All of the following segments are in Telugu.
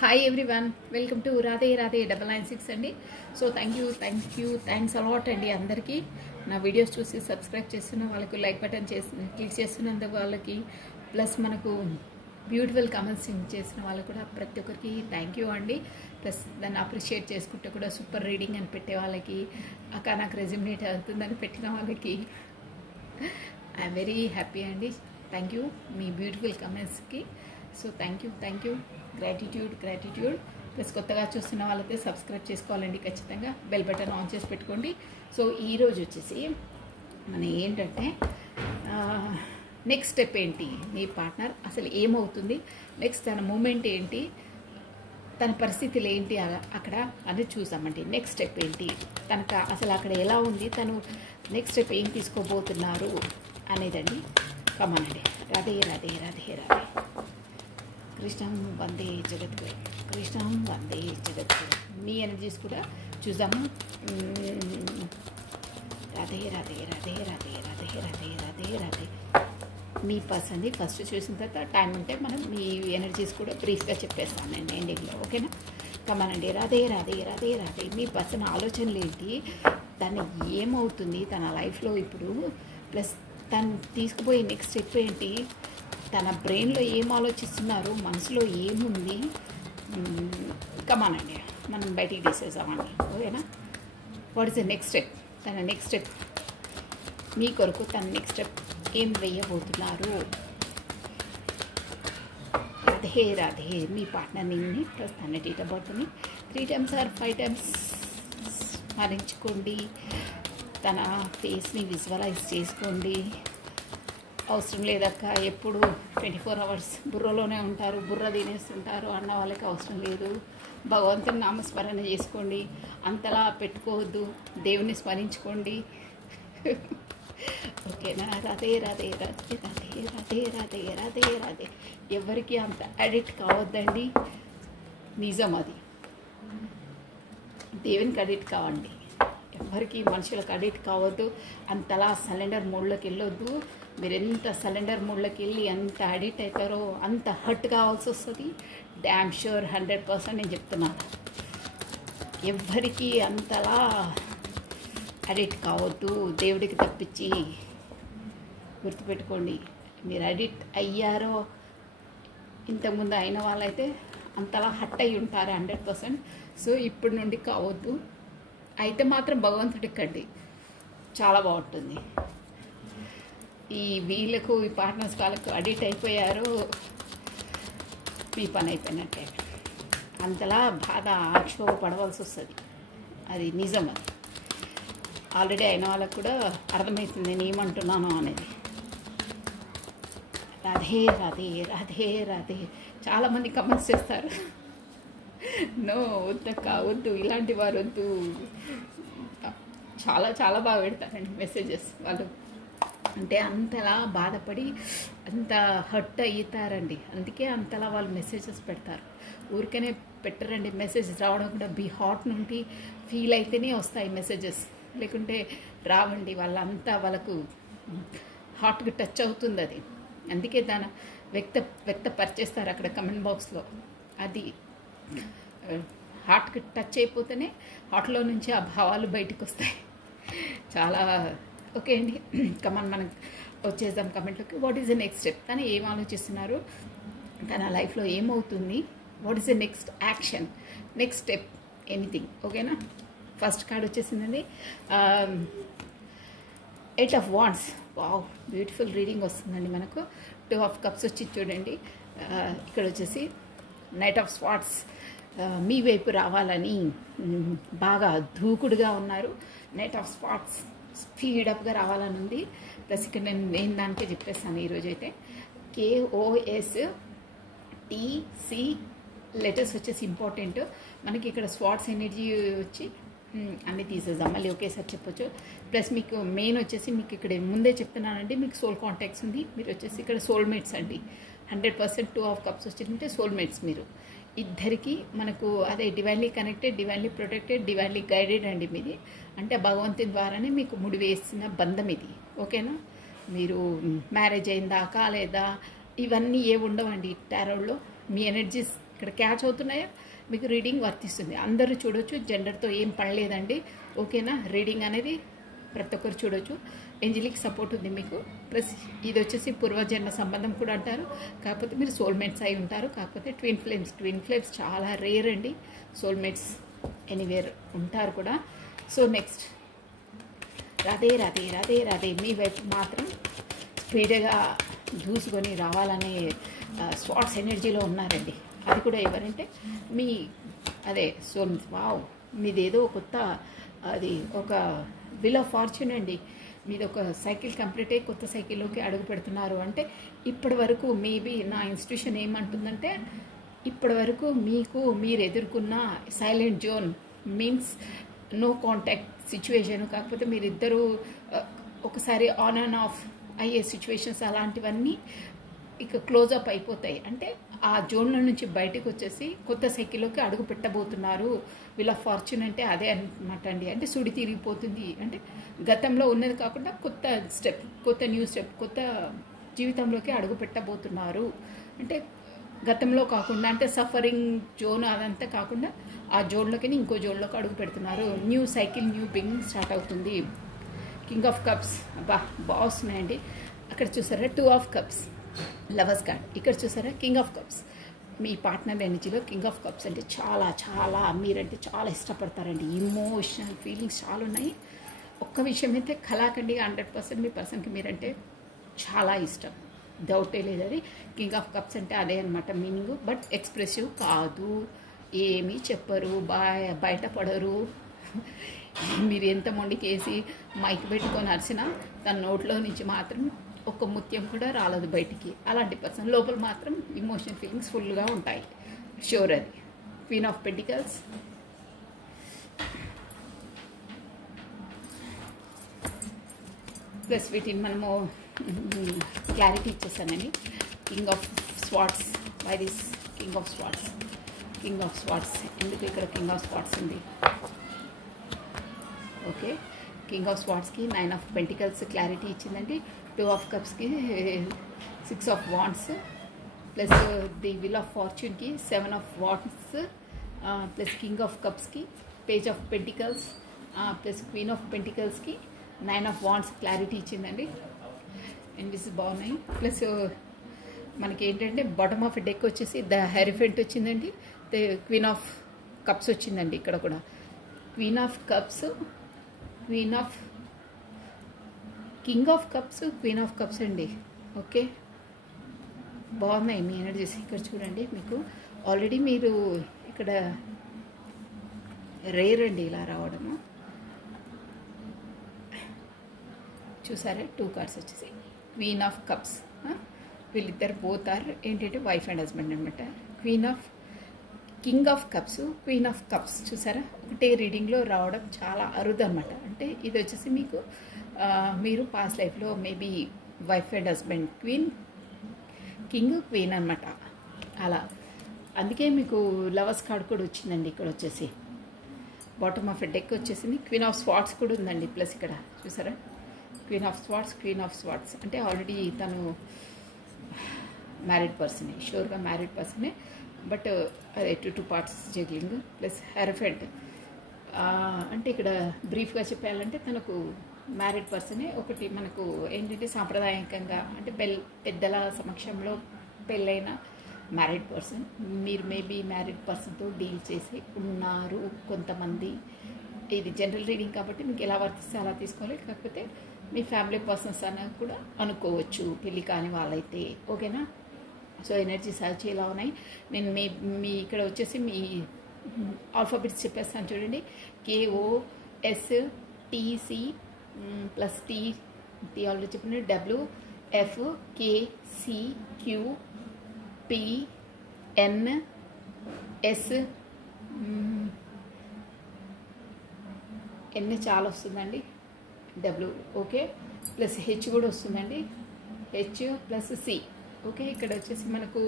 Hi everyone, welcome to Radhe Radhe 996 అండి. సో థ్యాంక్స్ అలాట్ అండి అందరికీ. నా వీడియోస్ చూసి సబ్స్క్రైబ్ చేస్తున్న వాళ్ళకి, లైక్ బటన్ క్లిక్ చేస్తున్నందుకు వాళ్ళకి, ప్లస్ మనకు బ్యూటిఫుల్ కామెంట్స్ చేసిన వాళ్ళకి కూడా ప్రతి ఒక్కరికి థ్యాంక్ యూ అండి. ప్లస్ దాన్ని అప్రిషియేట్ చేసుకుంటే కూడా సూపర్ రీడింగ్ అని పెట్టే వాళ్ళకి, అక్క నాకు రెజ్యూమినేట్ అవుతుందని పెట్టిన వాళ్ళకి ఐఎమ్ వెరీ హ్యాపీ అండి. థ్యాంక్ యూ మీ బ్యూటిఫుల్ కామెంట్స్కి. So thank you gratitude. Plus కొత్తగా చూస్తున్న వాళ్ళైతే సబ్స్క్రైబ్ చేసుకోవాలండి ఖచ్చితంగా. బెల్ బటన్ ఆన్ చేసి పెట్టుకోండి. సో ఈరోజు వచ్చేసి మన ఏంటంటే నెక్స్ట్ స్టెప్ ఏంటి, మీ పార్ట్నర్ అసలు ఏమవుతుంది, నెక్స్ట్ తన మూమెంట్ ఏంటి, తన పరిస్థితులు ఏంటి అక్కడ అని చూసామండి. నెక్స్ట్ స్టెప్ ఏంటి, తనకు అసలు అక్కడ ఎలా ఉంది, తను నెక్స్ట్ స్టెప్ ఏం తీసుకోబోతున్నారు అనేదండి. కమానండి. రాధే రాధే రాధే రాధే. కృష్ణం వందే జగద్గురు, కృష్ణం వందే జగద్గురు. మీ ఎనర్జీస్ కూడా చూద్దాము. రాధే రాధే రాధే రాధే రాధే రాధే రాధే రాధే. మీ పర్సన్ది ఫస్ట్ చూసిన తర్వాత టైం ఉంటే మనం మీ ఎనర్జీస్ కూడా బ్రీఫ్గా చెప్పేస్తాను నేను ఎండింగ్లో, ఓకేనా? కమానండి. రాధే రాధే రాధే రాధే. మీ పర్సన్ ఆలోచనలు ఏంటి, తను ఏమవుతుంది తన లైఫ్లో ఇప్పుడు, ప్లస్ తను తీసుకుపోయే నెక్స్ట్ స్టెప్ ఏంటి, తన బ్రెయిన్లో ఏం ఆలోచిస్తున్నారు, మనసులో ఏముంది. కమానండి, మనం బయటికి తీసేసామండి, ఓకేనా? What is the next step, తన నెక్స్ట్ స్టెప్ మీ కొరకు, తన నెక్స్ట్ స్టెప్ ఏం వేయబోతున్నారు. రాధే రాధే. మీ పార్ట్నర్ని ప్లస్ తన డేట్ ఆఫ్ బర్త్ని 3 times or 5 times స్మరించుకోండి. తన ఫేస్ని విజువలైజ్ చేసుకోండి. అవసరం లేదక్క ఎప్పుడు 24 hours బుర్రలోనే ఉంటారు, బుర్ర తినేస్తుంటారు అన్న వాళ్ళకి అవసరం లేదు. భగవంతుని నామస్మరణ చేసుకోండి, అంతలా పెట్టుకోవద్దు, దేవుని స్మరించుకోండి, ఓకేనా? రాధే రాధే రాధే రాధే రాధే రాధే రాధే రాధే. ఎవరికి అంత అడిక్ట్ కావద్దండి, నిజం అది. దేవునికి అడిక్ట్ కావండి, ఎవరికి మనుషులకు అడిక్ట్ కావద్దు. అంతలా సరెండర్ మోడ్లోకి వెళ్ళొద్దు. మీరు ఎంత సరెండర్ మోడ్లోకి వెళ్ళి ఎంత అడిక్ట్ అవుతారో అంత హర్ట్ కావాల్సి వస్తుంది. డ్యామ్ షూర్ 100% నేను చెప్తున్నాను. ఎవరికి అంతలా అడిక్ట్ కావద్దు దేవుడికి తప్పించి. గుర్తుపెట్టుకోండి, మీరు అడిక్ట్ అయ్యారో, ఇంతకుముందు అయిన వాళ్ళైతే అంతలా హర్ట్ అయ్యి ఉంటారు 100%. సో ఇప్పటి నుండి కావద్దు. అయితే మాత్రం భగవంతుడికి కండి, చాలా బాగుంటుంది. ఈ వీళ్ళకు, ఈ పార్ట్నర్స్ వాళ్ళకు అడిక్ట్ అయిపోయారు, మీ పని అయిపోయినట్టే. అంతలా బాధ ఆక్షోభ పడవలసి వస్తుంది, అది నిజం. అది ఆల్రెడీ అయిన వాళ్ళకు కూడా అర్థమవుతుంది నేను ఏమంటున్నాను అనేది. రాధే రాధే రాధే రాధే. చాలామంది కమెంట్స్ చేస్తారు, నో వద్దక్క వద్దు, ఇలాంటి వారు వద్దు. చాలా బాగా పెడతారండి మెసేజెస్ వాళ్ళు. అంటే అంతలా బాధపడి అంత హర్ట్ అవుతారండి, అందుకే అంతలా వాళ్ళు మెసేజెస్ పెడతారు. ఊరికనే పెట్టరండి. మెసేజ్ రావడం కూడా బీ హార్ట్ నుండి ఫీల్ అయితేనే వస్తాయి మెసేజెస్, లేకుంటే రావండి. వాళ్ళంతా వాళ్ళకు హార్ట్కి టచ్ అవుతుంది అది, అందుకే దాని వ్యక్తపరిచేస్తారు అక్కడ కమెంట్ బాక్స్లో. అది హార్ట్కి టచ్ అయిపోతేనే హార్ట్లో నుంచి ఆ భావాలు బయటకు వస్తాయి. చాలా ఓకే అండి. మనం వచ్చేద్దాం కమెంట్లోకి. What is the next step, తను ఏం ఆలోచిస్తున్నారు, తన లైఫ్లో ఏమవుతుంది, what is the next action, next step, anything, ఓకేనా? ఫస్ట్ కార్డ్ వచ్చేసిందండి 8 of Wands. Wow, beautiful reading వస్తుందండి మనకు. 2 of Cups వచ్చి చూడండి. ఇక్కడ వచ్చేసి Knight of Swords. మీ వైపు రావాలని బాగా దూకుడుగా ఉన్నారు. Knight of Swords స్పీడప్గా రావాలని ఉంది. ప్లస్ ఇక్కడ నేను దానికే చెప్పేస్తాను ఈరోజైతే. KOSTC లెటర్స్ వచ్చేసి ఇంపార్టెంట్ మనకి. ఇక్కడ స్వాట్స్ ఎనర్జీ వచ్చి అన్నీ తీసేద్దాం, మళ్ళీ ఒకేసారి చెప్పొచ్చు. ప్లస్ మీకు మెయిన్ వచ్చేసి మీకు ఇక్కడ ముందే చెప్తున్నానండి, మీకు సోల్ కాంటాక్ట్స్ ఉంది. మీరు వచ్చేసి ఇక్కడ సోల్మేట్స్ అండి. 100% 2 of Cups వచ్చిందంటే సోల్మేట్స్ మీరు. ఇద్దరికి మనకు అదే divinely connected, divinely protected, divinely guided అండి మీది. అంటే భగవంతుని ద్వారానే మీకు ముడివేసిన బంధం ఇది, ఓకేనా? మీరు మ్యారేజ్ అయిందా కాలేదా ఇవన్నీ ఏ ఉండవండి టారోలో. మీ ఎనర్జీస్ ఇక్కడ క్యాచ్ అవుతున్నాయా? మీకు రీడింగ్ వర్తిస్తుంది, అందరూ చూడొచ్చు, జెండర్తో ఏం పడలేదండి. ఓకేనా? రీడింగ్ అనేది ప్రతి ఒక్కరు చూడొచ్చు. ఏంజలిక్ సపోర్ట్ ఉంది మీకు. ప్లస్ ఇది వచ్చేసి పూర్వజన్మ సంబంధం కూడా అంటారు. కాకపోతే మీరు సోల్మేట్స్ అయి ఉంటారు. కాకపోతే ట్విన్ ఫ్లేమ్స్ చాలా రేర్ అండి. సోల్మేట్స్ ఎనీవేర్ ఉంటారు కూడా. So next Radhe Radhe Radhe Radhe. మీ వైపు మాత్రం స్పీడ్గా దూసుకొని రావాలనే స్వాట్స్ ఎనర్జీలో ఉన్నారండి. అది కూడా ఎవరంటే మీ అదే సోల్మేట్స్. వావ్, మీదేదో కొత్త అది ఒక వీల్ ఆఫ్ ఫార్చ్యూన్ అండి. మీది ఒక సైకిల్ కంప్లీట్ అయ్యి కొత్త సైకిల్లోకి అడుగు పెడుతున్నారు. అంటే ఇప్పటి వరకు మేబీ నా ఇన్స్టిట్యూషన్ ఏమంటుందంటే ఇప్పటి వరకు మీరు ఎదుర్కొన్న silent zone means no contact situation, కాకపోతే మీరిద్దరూ ఒకసారి ఆన్ అండ్ ఆఫ్ అయ్యే సిచ్యువేషన్స్ అలాంటివన్నీ ఇక క్లోజప్ అయిపోతాయి. అంటే ఆ జోన్ల నుంచి బయటకు వచ్చేసి కొత్త సైకిల్లోకి అడుగు పెట్టబోతున్నారు. వీళ్ళ ఫార్చ్యూన్ అంటే అదే అనమాట అండి. అంటే సుడి తిరిగిపోతుంది. అంటే గతంలో ఉన్నది కాకుండా కొత్త న్యూ స్టెప్, కొత్త జీవితంలోకి అడుగు పెట్టబోతున్నారు. అంటే గతంలో కాకుండా అంటే సఫరింగ్ జోన్ అదంతా కాకుండా ఆ జోన్లోకి ఇంకో జోన్లోకి అడుగు పెడుతున్నారు. New cycle, new beginning start అవుతుంది. కింగ్ ఆఫ్ కప్స్ బాగున్నాయండి. అక్కడ చూసారా 2 ఆఫ్ కప్స్, లవర్స్ కార్డ్. ఇక్కడ చూసారా కింగ్ ఆఫ్ కప్స్. మీ పార్ట్నర్ ఎనర్జీలో కింగ్ ఆఫ్ కప్స్ అంటే చాలా మీరంటే చాలా ఇష్టపడతారండి. ఇమోషనల్ ఫీలింగ్స్ చాలా ఉన్నాయి. ఒక్క విషయం అయితే కళాకండి 100% మీ పర్సన్కి మీరంటే చాలా ఇష్టం, డౌటే లేదు. అది కింగ్ ఆఫ్ కప్స్ అంటే అదే అనమాట మీనింగ్. బట్ ఎక్స్ప్రెసివ్ కాదు, ఏమీ చెప్పరు, బయటపడరు. మీరు ఎంత మొండికేసి మైక్ పెట్టుకొని అరిచినా తన నోట్లో నుంచి మాత్రం ఒక్క ముత్యం కూడా రాలేదు బయటికి. అలాంటి పర్సన్ లోపల మాత్రం ఇమోషనల్ ఫీలింగ్స్ ఫుల్గా ఉంటాయి, షూర్. అది క్వీన్ ఆఫ్ పెంటికల్స్, ప్లస్ వీటిని మనము క్లారిటీ ఇచ్చేసానండి. King of swords, by this king of swords. ఎందుకు ఇక్కడ కింగ్ ఆఫ్ స్వాట్స్ ఉంది? ఓకే, కింగ్ ఆఫ్ స్వాట్స్కి 9 ఆఫ్ పెంటికల్స్ క్లారిటీ ఇచ్చిందండి. 2 ఆఫ్ కప్స్కి 6 of wands, plus the wheel of ఫార్చ్యూన్కి 7 of wands, plus king of కప్స్కి page of pentacles, plus queen of పెంటికల్స్కి 9 ఆఫ్ వాండ్స్ క్లారిటీ ఇచ్చిందండి. ఎన్విస్ బాగున్నాయి. ప్లస్ మనకి ఏంటంటే బాటమ్ ఆఫ్ డెక్ వచ్చేసి ద హెరిఫెంట్ వచ్చిందండి. క్వీన్ ఆఫ్ కప్స్ వచ్చిందండి. ఇక్కడ కూడా queen of cups, king of cups, queen of cups అండి. ఓకే, బాగున్నాయి మీ ఎనర్జీస్. ఇక్కడ చూడండి, మీకు ఆల్రెడీ మీరు ఇక్కడ రేర్ అండి ఇలా రావడము. చూసారా 2 కార్డ్స్ వచ్చేసి క్వీన్ ఆఫ్ కప్స్. వీళ్ళిద్దరు పోతారు ఏంటంటే వైఫ్ అండ్ హస్బెండ్ అనమాట. King of cups, queen of cups చూసారా ఒకటే రీడింగ్లో రావడం చాలా అరుదు అనమాట. అంటే ఇది వచ్చేసి మీకు మీరు పాస్ట్ లైఫ్లో maybe wife and husband, king queen అనమాట అలా. అందుకే మీకు లవర్స్ కార్డ్ కూడా వచ్చిందండి. ఇక్కడ వచ్చేసి బాటమ్ ఆఫ్ డెక్ వచ్చేసింది. క్వీన్ ఆఫ్ స్వాట్స్ కూడా ఉందండి. ప్లస్ ఇక్కడ చూసారా క్వీన్ ఆఫ్ స్వాట్స్ అంటే ఆల్రెడీ తను మ్యారీడ్ పర్సనే, షూర్గా మ్యారీడ్ పర్సనే. బట్ అదే 2 పార్ట్స్ జగ్లింగ్. ప్లస్ హెరఫెంట్ అంటే ఇక్కడ బ్రీఫ్గా చెప్పాలంటే తనకు మ్యారీడ్ పర్సనే. ఒకటి మనకు ఏంటంటే సాంప్రదాయకంగా అంటే పెద్దల సమక్షంలో పెళ్ళైన మ్యారీడ్ పర్సన్. మీరు మేబీ మ్యారీడ్ పర్సన్తో డీల్ చేసి ఉన్నారు కొంతమంది. ఇది జనరల్ రీడింగ్ కాబట్టి మీకు ఎలా వర్తిస్తే అలా తీసుకోవాలి. కాకపోతే మీ ఫ్యామిలీ పర్సన్స్ అని కూడా అనుకోవచ్చు పెళ్ళి కాని వాళ్ళైతే. ఓకేనా? సో ఎనర్జీస్ ఇలా ఉన్నాయి. నేను మీ ఇక్కడ వచ్చేసి మీ ఆల్ఫాబెట్స్ చెప్పేస్తాను చూడండి. KOSTC ప్లస్ టీ ఆల్రెడీ చెప్పిన WFKCQPNS ఎన్ చాలా వస్తుందండి. W ఓకే, ప్లస్ H కూడా వస్తుందండి. H plus C. ఓకే, ఇక్కడ వచ్చేసి మనకు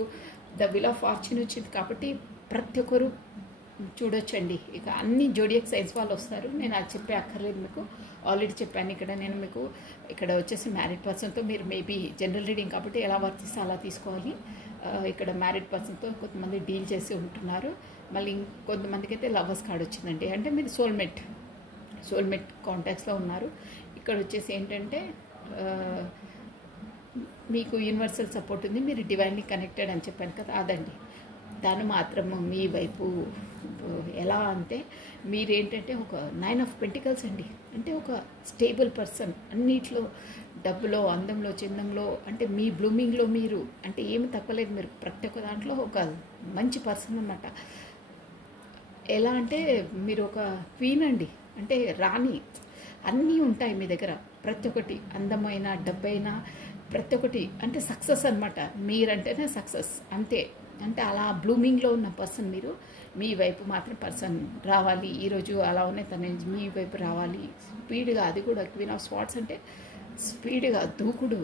ద విల్ ఆఫ్ ఫార్చ్యూన్ వచ్చింది కాబట్టి ప్రతి ఒక్కరు చూడొచ్చండి. ఇక అన్ని జోడియాక్ సైన్స్ వాళ్ళు వస్తారు. నేను అది చెప్పే అక్కర్లేదు, మీకు ఆల్రెడీ చెప్పాను. ఇక్కడ నేను మీకు ఇక్కడ వచ్చేసి మ్యారీడ్ పర్సన్తో మీరు మేబీ జనరల్ రీడింగ్ కాబట్టి ఎలా వర్తిస్తే అలా తీసుకోవాలి. ఇక్కడ మ్యారీడ్ పర్సన్తో కొంతమంది డీల్ చేసి ఉంటున్నారు. మళ్ళీ కొంతమందికి అయితే లవర్స్ కార్డ్ వచ్చిందండి. అంటే మీరు సోల్మేట్ కాంటాక్ట్స్లో ఉన్నారు. ఇక్కడ వచ్చేసి ఏంటంటే మీకు యూనివర్సల్ సపోర్ట్ ఉంది, మీరు డివైన్లీ కనెక్టెడ్ అని చెప్పాను కదా, అదండి. దాన్ని మాత్రం మీ వైపు ఎలా అంటే మీరేంటంటే ఒక 9 ఆఫ్ పెంటికల్స్ అండి. అంటే ఒక స్టేబుల్ పర్సన్, అన్నిట్లో డబ్బులో, అందంలో, చందంలో, అంటే మీ బ్లూమింగ్లో మీరు అంటే ఏమి తక్కువలేదు. మీరు ప్రతి ఒక్క దాంట్లో ఒక మంచి పర్సన్ అన్నమాట. ఎలా అంటే మీరు ఒక క్వీన్ అండి, అంటే రాణి. అన్నీ ఉంటాయి మీ దగ్గర, ప్రతి ఒక్కటి అందమైన, డబ్బైనా ప్రతి ఒక్కటి అంటే సక్సెస్ అనమాట. మీరంటేనే సక్సెస్ అంతే. అంటే అలా బ్లూమింగ్లో ఉన్న పర్సన్ మీరు. మీ వైపు మాత్రం పర్సన్ రావాలి ఈరోజు. అలా ఉన్నాయి తన మీ వైపు రావాలి స్పీడ్గా. అది కూడా క్వీన్ ఆఫ్ స్వార్డ్స్ అంటే స్పీడ్గా దూకుడు.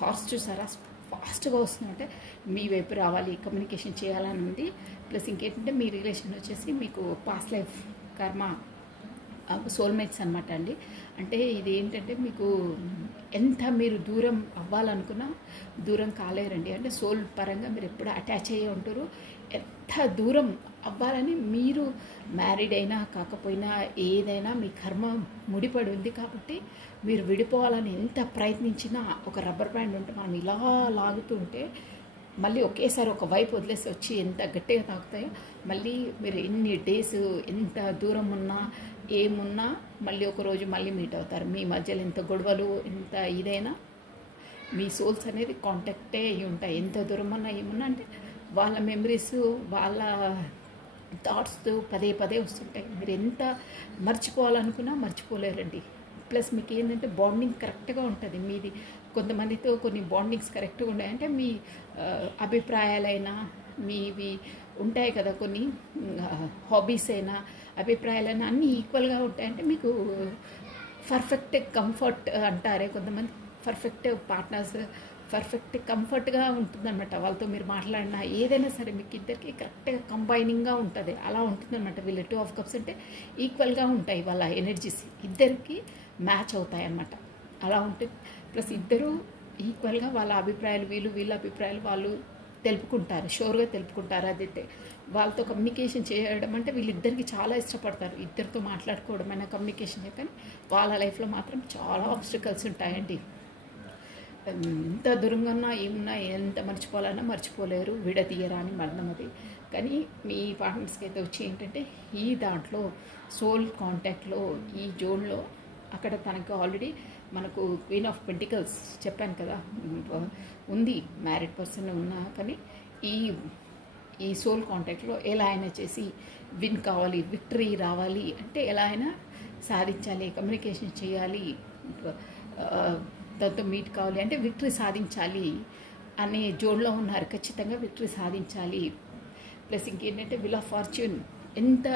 హార్స్ చూసారా, ఫాస్ట్గా వస్తుందంటే మీ వైపు రావాలి, కమ్యూనికేషన్ చేయాలని ఉంది. ప్లస్ ఇంకేంటంటే మీ రిలేషన్ వచ్చేసి మీకు పాస్ట్ లైఫ్ కర్మ, సోల్మేట్స్ అనమాట అండి. అంటే ఇది ఏంటంటే మీకు ఎంత మీరు దూరం అవ్వాలనుకున్నా దూరం కాలేరండి. అంటే సోల్ పరంగా మీరు ఎప్పుడు అటాచ్ అయ్యి ఉంటారు. ఎంత దూరం అవ్వాలని మీరు మ్యారీడ్ అయినా కాకపోయినా ఏదైనా మీ కర్మ ముడిపడి ఉంది కాబట్టి మీరు విడిపోవాలని ఎంత ప్రయత్నించినా ఒక రబ్బర్ బ్యాండ్ ఉంటే మనం ఇలా లాగుతుంటే మళ్ళీ ఒకేసారి ఒక వైపు వదిలేసి వచ్చి ఎంత గట్టిగా తాకుతాయో మళ్ళీ మీరు ఎన్ని డేస్ ఎంత దూరం ఉన్నా ఏమున్నా మళ్ళీ ఒకరోజు మళ్ళీ మీట్ అవుతారు. మీ మధ్యలో ఎంత గొడవలు ఎంత ఇదైనా మీ సోల్స్ అనేది కాంటాక్టే అయ్యి ఉంటాయి. ఎంత దూరం ఉన్నా ఏమున్నా అంటే వాళ్ళ మెమరీస్, వాళ్ళ థాట్స్ పదే పదే వస్తుంటాయి. మీరు ఎంత మర్చిపోవాలనుకున్నా మర్చిపోలేరండి. ప్లస్ మీకు ఏంటంటే బాండింగ్ కరెక్ట్గా ఉంటుంది మీది. కొంతమందితో కొన్ని బాండింగ్స్ కరెక్ట్గా ఉన్నాయి. అంటే మీ అభిప్రాయాలైనా మీవి ఉంటాయి కదా, కొన్ని హాబీస్ అయినా అభిప్రాయాలైనా అన్నీ ఈక్వల్గా ఉంటాయంటే మీకు పర్ఫెక్ట్ కంఫర్ట్ అంటారే కొంతమంది, పర్ఫెక్ట్ పార్ట్నర్స్, పర్ఫెక్ట్ కంఫర్ట్గా ఉంటుందన్నమాట. వాళ్ళతో మీరు మాట్లాడినా ఏదైనా సరే మీకు ఇద్దరికి కరెక్ట్గా కంబైనింగ్గా ఉంటుంది. అలా ఉంటుందన్నమాట. వీళ్ళు 2 ఆఫ్ కప్స్ అంటే ఈక్వల్గా ఉంటాయి. వాళ్ళ ఎనర్జీస్ ఇద్దరికి మ్యాచ్ అవుతాయి అన్నమాట. అలా ఉంటుంది. ప్లస్ ఇద్దరు ఈక్వల్గా వాళ్ళ అభిప్రాయాలు వీళ్ళ అభిప్రాయాలు వాళ్ళు తెలుపుకుంటారు, షోర్గా తెలుపుకుంటారు. అదైతే వాళ్ళతో కమ్యూనికేషన్ చేయడం అంటే వీళ్ళిద్దరికి చాలా ఇష్టపడతారు. ఇద్దరితో మాట్లాడుకోవడం అయినా కమ్యూనికేషన్ కానీ వాళ్ళ లైఫ్లో మాత్రం చాలా ఆబ్స్టికల్స్ ఉంటాయండి. ఎంత దూరంగా ఉన్నా ఏమున్నా ఎంత మర్చిపోవాలన్నా మర్చిపోలేరు. విడదీయరాని మరణం అది. కానీ మీ పార్ట్నర్స్కి అయితే వచ్చి ఏంటంటే ఈ దాంట్లో సోల్ కాంటాక్ట్లో ఈ జోన్లో అక్కడ తనకు ఆల్రెడీ మనకు క్వీన్ ఆఫ్ పెంటికల్స్ చెప్పాను కదా ఉంది, మ్యారీడ్ పర్సన్ ఉన్నా కానీ ఈ సోల్ కాంటాక్ట్లో ఎలా అయినా చేసి విన్ కావాలి, విక్టరీ రావాలి అంటే ఎలా అయినా సాధించాలి, కమ్యూనికేషన్ చేయాలి, దాంతో మీట్ కావాలి అంటే విక్టరీ సాధించాలి అనే జోన్లో ఉన్నారు. ఖచ్చితంగా విక్టరీ సాధించాలి. ప్లస్ ఇంకేంటంటే విల్ ఆఫ్ ఫార్చ్యూన్ ఎంత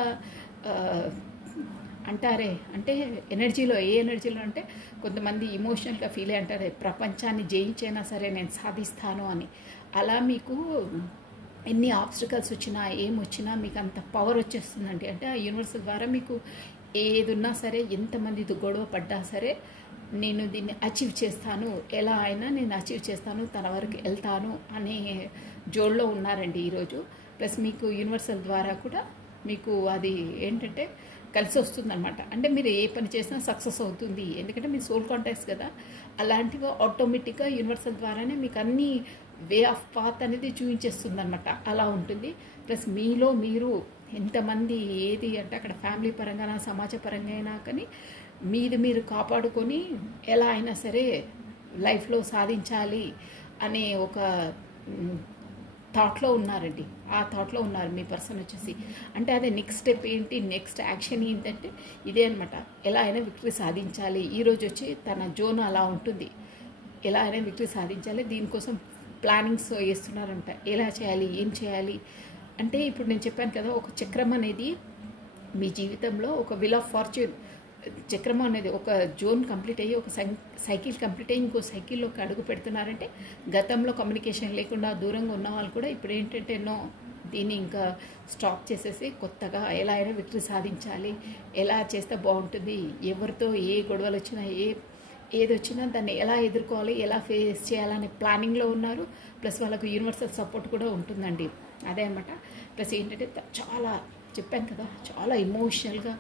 అంటారే అంటే ఎనర్జీలో, ఏ ఎనర్జీలో అంటే కొంతమంది ఇమోషనల్గా ఫీల్ అయ్యి అంటారే ప్రపంచాన్ని జయించైనా సరే నేను సాధిస్తాను అని. అలా మీకు ఎన్ని ఆబ్స్టికల్స్ వచ్చినా ఏమొచ్చినా మీకు అంత పవర్ వచ్చేస్తుందండి. అంటే ఆ యూనివర్సల్ ద్వారా మీకు ఏదున్నా సరే, ఎంతమందితో గొడవ పడ్డా సరే నేను దీన్ని అచీవ్ చేస్తాను, ఎలా అయినా నేను అచీవ్ చేస్తాను, తన వరకు వెళ్తాను అనే జోన్లో ఉన్నారండి ఈరోజు. ప్లస్ మీకు యూనివర్సల్ ద్వారా కూడా మీకు అది ఏంటంటే కలిసి వస్తుందన్నమాట. అంటే మీరు ఏ పని చేసినా సక్సెస్ అవుతుంది. ఎందుకంటే మీ సోల్ కాంటాక్ట్స్ కదా, అలాంటివి ఆటోమేటిక్గా యూనివర్సల్ ద్వారానే మీకు అన్ని వే ఆఫ్ పాత్ అనేది చూపించేస్తుంది అనమాట. అలా ఉంటుంది. ప్లస్ మీలో మీరు ఎంతమంది ఏది అంటే అక్కడ ఫ్యామిలీ పరంగా సమాజ పరంగా అయినా కానీ మీది మీరు కాపాడుకొని ఎలా అయినా సరే లైఫ్లో సాధించాలి అనే ఒక థాట్లో ఉన్నారండి. ఆ థాట్లో ఉన్నారు మీ పర్సన్ వచ్చేసి. అంటే అదే నెక్స్ట్ స్టెప్ ఏంటి, నెక్స్ట్ యాక్షన్ ఏంటంటే ఇదే అనమాట. ఎలా అయినా విక్టరీ సాధించాలి. ఈరోజు వచ్చి తన జోన్ అలా ఉంటుంది. ఎలా అయినా విక్టరీ సాధించాలి, దీనికోసం ప్లానింగ్స్ వేస్తున్నారంట. ఎలా చేయాలి, ఏం చేయాలి అంటే ఇప్పుడు నేను చెప్పాను కదా, ఒక చక్రం అనేది మీ జీవితంలో ఒక విల్ ఆఫ్ ఫార్చ్యూన్ చక్రం అనేది ఒక జోన్ కంప్లీట్ అయ్యి ఒక సైకిల్ కంప్లీట్ అయ్యి ఇంకో సైకిల్లోకి అడుగు పెడుతున్నారంటే గతంలో కమ్యూనికేషన్ లేకుండా దూరంగా ఉన్న వాళ్ళు కూడా ఇప్పుడు ఏంటంటే దీన్ని ఇంకా స్టాప్ చేసేసి కొత్తగా ఎలా అయినా విక్టరీ సాధించాలి, ఎలా చేస్తే బాగుంటుంది, ఎవరితో ఏ గొడవలు వచ్చినా ఏదొచ్చినా దాన్ని ఎలా ఎదుర్కోవాలి, ఎలా ఫేస్ చేయాలనే ప్లానింగ్లో ఉన్నారు. ప్లస్ వాళ్ళకు యూనివర్సల్ సపోర్ట్ కూడా ఉంటుందండి. అదే అనమాట. ప్లస్ ఏంటంటే చాలా చెప్పాను కదా, చాలా ఎమోషనల్గా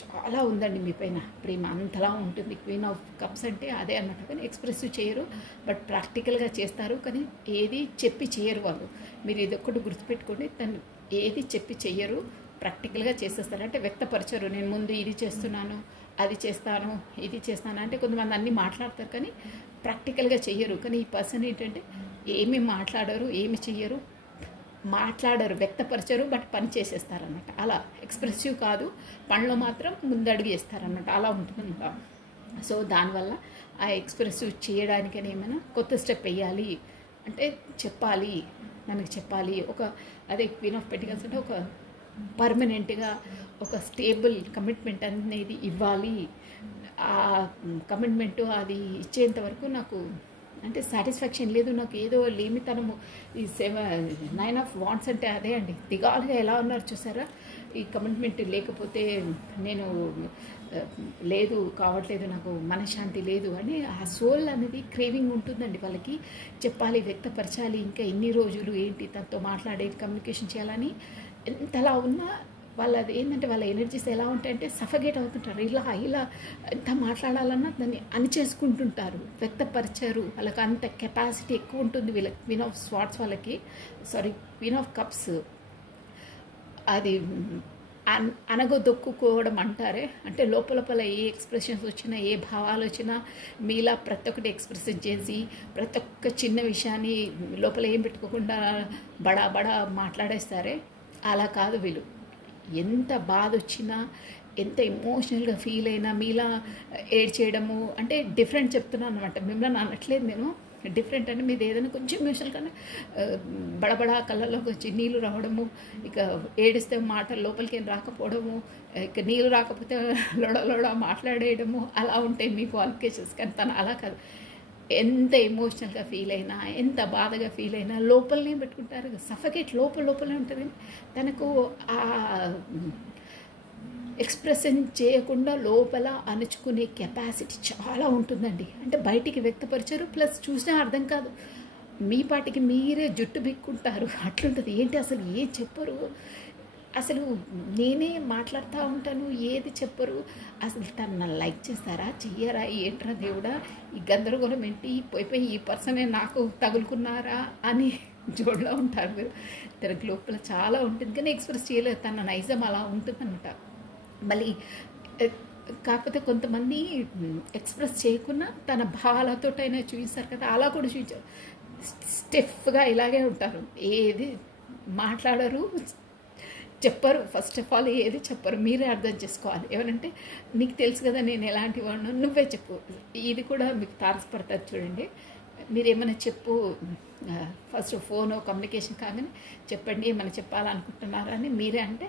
చాలా ఉందండి మీ పైన ప్రేమ, అంతలా ఉంటుంది. క్వీన్ ఆఫ్ కప్స్ అంటే అదే అనమాట. కానీ ఎక్స్ప్రెసివ్ చేయరు, బట్ ప్రాక్టికల్గా చేస్తారు. కానీ ఏది చెప్పి చేయరు వాళ్ళు. మీరు ఇది ఒక్కటి గుర్తుపెట్టుకోండి, తను ఏది చెప్పి చెయ్యరు, ప్రాక్టికల్గా చేసేస్తారు. అంటే వ్యక్తపరచరు, నేను ముందు ఇది చేస్తున్నాను, అది చేస్తాను, ఇది చేస్తాను అంటే. కొంతమంది అన్నీ మాట్లాడతారు కానీ ప్రాక్టికల్గా చెయ్యరు. కానీ ఈ పర్సన్ ఏంటంటే ఏమి మాట్లాడరు, ఏమి చెయ్యరు, మాట్లాడరు, వ్యక్తపరచరు, బట్ పని చేసేస్తారన్నమాట. అలా ఎక్స్ప్రెసివ్ కాదు, పనిలో మాత్రం ముందడుగు వేస్తారన్నమాట. అలా ఉంటుందన్నమాట. సో దానివల్ల ఆ ఎక్స్ప్రెసివ్ చేయడానికని ఏమైనా కొత్త స్టెప్ వేయాలి అంటే చెప్పాలి, మనకి చెప్పాలి. ఒక అదే క్వీన్ ఆఫ్ పెంటికల్స్ అంటే ఒక పర్మనెంట్గా ఒక స్టేబుల్ కమిట్మెంట్ అనేది ఇవ్వాలి. ఆ కమిట్మెంటు అది ఇచ్చేంత వరకు నాకు అంటే సాటిస్ఫాక్షన్ లేదు, నాకు ఏదో లేమితనము. ఈ 9 ఆఫ్ వాండ్స్ అంటే అదే అండి, దిగాలుగా ఎలా ఉన్నారు చూసారా. ఈ కమిట్మెంట్ లేకపోతే నేను లేదు, కావట్లేదు, నాకు మనశ్శాంతి లేదు అని ఆ సోల్ అనేది క్రేవింగ్ ఉంటుందండి వాళ్ళకి. చెప్పాలి, వ్యక్తపరచాలి, ఇంకా ఎన్ని రోజులు ఏంటి తనతో మాట్లాడే కమ్యూనికేషన్ చేయాలని. ఎంతలా ఉన్నా వాళ్ళది ఏంటంటే వాళ్ళ ఎనర్జీస్ ఎలా ఉంటాయంటే సఫగేట్ అవుతుంటారు. ఇలా ఎంత మాట్లాడాలన్నా దాన్ని అణిచేసుకుంటుంటారు, వ్యక్తపరచరు. వాళ్ళకి అంత కెపాసిటీ ఎక్కువ ఉంటుంది వీళ్ళకి. క్వీన్ ఆఫ్ స్వార్డ్స్ వాళ్ళకి, సారీ క్వీన్ ఆఫ్ కప్స్ అది అనగదొక్కుకోవడం అంటారే. అంటే లోపల ఏ ఎక్స్ప్రెషన్స్ వచ్చినా, ఏ భావాలు వచ్చినా మీలా ప్రతి ఒక్కటి ఎక్స్ప్రెషన్ చేసి ప్రతి ఒక్క చిన్న విషయాన్ని లోపల ఏం పెట్టుకోకుండా బడా మాట్లాడేస్తారే. అలా కాదు వీళ్ళు. ఎంత బాధ వచ్చినా, ఎంత ఎమోషనల్గా ఫీల్ అయినా మీలా ఏడ్ చేయడము అంటే డిఫరెంట్ చెప్తున్నాను అనమాట. మిమ్మల్ని అనట్లేదు నేను, డిఫరెంట్ అంటే మీది ఏదైనా కొంచెం ఎమోషనల్ కానీ బడబడా కళ్ళలోకి వచ్చి నీళ్ళు రావడము, ఇక ఏడిస్తే మాటలు లోపలికి ఏం రాకపోవడము, ఇక నీళ్ళు రాకపోతే లొడ మాట్లాడేయడము, అలా ఉంటాయి మీ క్వాలిఫికేషన్స్. కానీ తను అలా కాదు. ఎంత ఎమోషనల్గా ఫీల్ అయినా, ఎంత బాధగా ఫీల్ అయినా లోపలనే పెట్టుకుంటారు. సఫకేట్ లోపలే ఉంటుంది. తనకు ఆ ఎక్స్ప్రెషన్ చేయకుండా లోపల అణుచుకునే కెపాసిటీ చాలా ఉంటుందండి. అంటే బయటికి వ్యక్తపరచరు, ప్లస్ చూసినా అర్థం కాదు, మీ పాటికి మీరే జుట్టు బిక్కుంటారు, అట్లుంటుంది. ఏంటి అసలు ఏం చెప్పరు, అసలు నేనే మాట్లాడుతూ ఉంటాను, ఏది చెప్పరు. అసలు తను లైక్ చేస్తారా, చెయ్యరా, ఏంట్రా దేవుడా, ఈ గందరగోళం ఏంటి, పోయిపోయి ఈ పర్సనే నాకు తగులుకున్నారా అని జోడ్లో ఉంటారు మీరు. తనకు లోపల చాలా ఉంటుంది కానీ ఎక్స్ప్రెస్ చేయలేదు. తన నైజం అలా ఉంటుంది అనమాట. మళ్ళీ కాకపోతే కొంతమంది ఎక్స్ప్రెస్ చేయకుండా తన భావాలతోటైనా చూపిస్తారు కదా, అలా కూడా చూపించారు. స్టిఫ్గా ఇలాగే ఉంటారు, ఏది మాట్లాడరు, చెప్పరు. ఫస్ట్ ఆఫ్ ఆల్ ఏది చెప్పరు, మీరే అర్థం చేసుకోవాలి. ఏమనంటే నీకు తెలుసు కదా నేను ఎలాంటి వాడినో, నువ్వే చెప్పు. ఇది కూడా మీకు తారసపడతారు చూడండి. మీరేమైనా చెప్పు, ఫస్ట్ ఫోన్ కమ్యూనికేషన్ కాగానే చెప్పండి ఏమైనా చెప్పాలనుకుంటున్నారా అని మీరే అంటే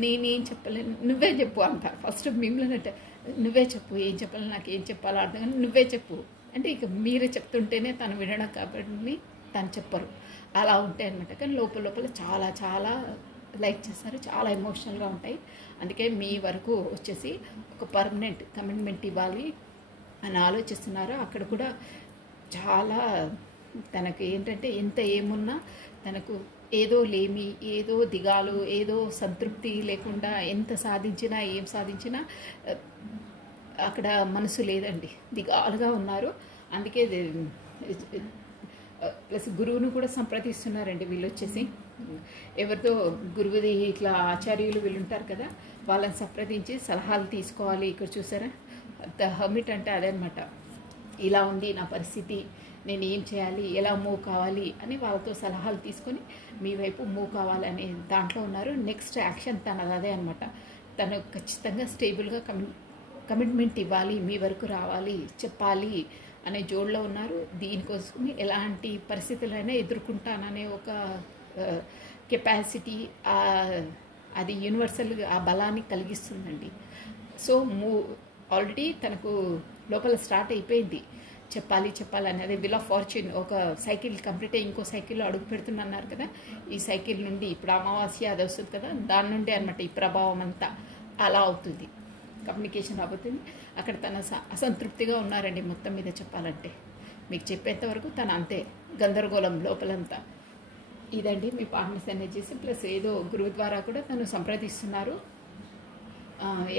నేనేం చెప్పలేను, నువ్వే చెప్పు అంటారు. ఫస్ట్ మిమ్మల్ని అంటే నువ్వే చెప్పు, ఏం చెప్పాలి, నాకు ఏం చెప్పాలో అర్థం కానీ నువ్వే చెప్పు అంటే ఇక మీరే చెప్తుంటేనే తను వినడం కాబట్టి తను చెప్పరు. అలా ఉంటాయి అనమాట. కానీ లోపల చాలా చాలా లైక్ చేస్తారు, చాలా ఎమోషనల్గా ఉంటాయి. అందుకే మీ వరకు వచ్చేసి ఒక పర్మనెంట్ కమిట్మెంట్ ఇవ్వాలి అని ఆలోచిస్తున్నారు. అక్కడ కూడా చాలా తనకు ఏంటంటే ఎంత ఏమున్నా తనకు ఏదో లేమి, ఏదో దిగాలు, ఏదో సంతృప్తి లేకుండా ఎంత సాధించినా ఏం సాధించినా అక్కడ మనసు లేదండి, దిగాలుగా ఉన్నారు. అందుకే ప్లస్ గురువును కూడా సంప్రదిస్తున్నారండి వీళ్ళు వచ్చేసి. ఎవరితో గురువుది ఇట్లా ఆచార్యులు వీళ్ళు ఉంటారు కదా, వాళ్ళని సంప్రదించి సలహాలు తీసుకోవాలి. ఇక్కడ చూసారా ద హర్మిట్ అంటే అదే అనమాట. ఇలా ఉంది నా పరిస్థితి, నేను ఏం చేయాలి, ఎలా మూవ్ కావాలి అని వాళ్ళతో సలహాలు తీసుకొని మీ వైపు మూవ్ కావాలనే దాంట్లో ఉన్నారు. నెక్స్ట్ యాక్షన్ తనది అదే అనమాట. తను ఖచ్చితంగా స్టేబుల్గా కమిట్మెంట్ ఇవ్వాలి, మీ వరకు రావాలి, చెప్పాలి అనే జోడ్లో ఉన్నారు. దీనికోసం ఎలాంటి పరిస్థితులైనా ఎదుర్కొంటాననే ఒక కెపాసిటీ అది యూనివర్సల్ ఆ బలాన్ని కలిగిస్తుందండి. సో ఆల్రెడీ తనకు లోపల స్టార్ట్ అయిపోయింది చెప్పాలి అనేది. విల్ ఆఫ్ ఫార్చ్యూన్ ఒక సైకిల్ కంప్లీట్ అయ్యి ఇంకో సైకిల్లో అడుగు పెడుతున్నారు కదా, ఈ సైకిల్ నుండి ఇప్పుడు అమావాస్య అది వస్తుంది కదా, దాని నుండి అనమాట ఈ ప్రభావం అంతా అలా అవుతుంది. కమ్యూనికేషన్ రాబోతుంది. అక్కడ తన అసంతృప్తిగా ఉన్నారండి. మొత్తం మీద చెప్పాలంటే మీకు చెప్పేంత వరకు తను అంతే గందరగోళం లోపలంతా. ఇదండి మీ పార్ట్నర్స్ ఎనర్జీస్. ప్లస్ ఏదో గురువు ద్వారా కూడా తను సంప్రదిస్తున్నారు,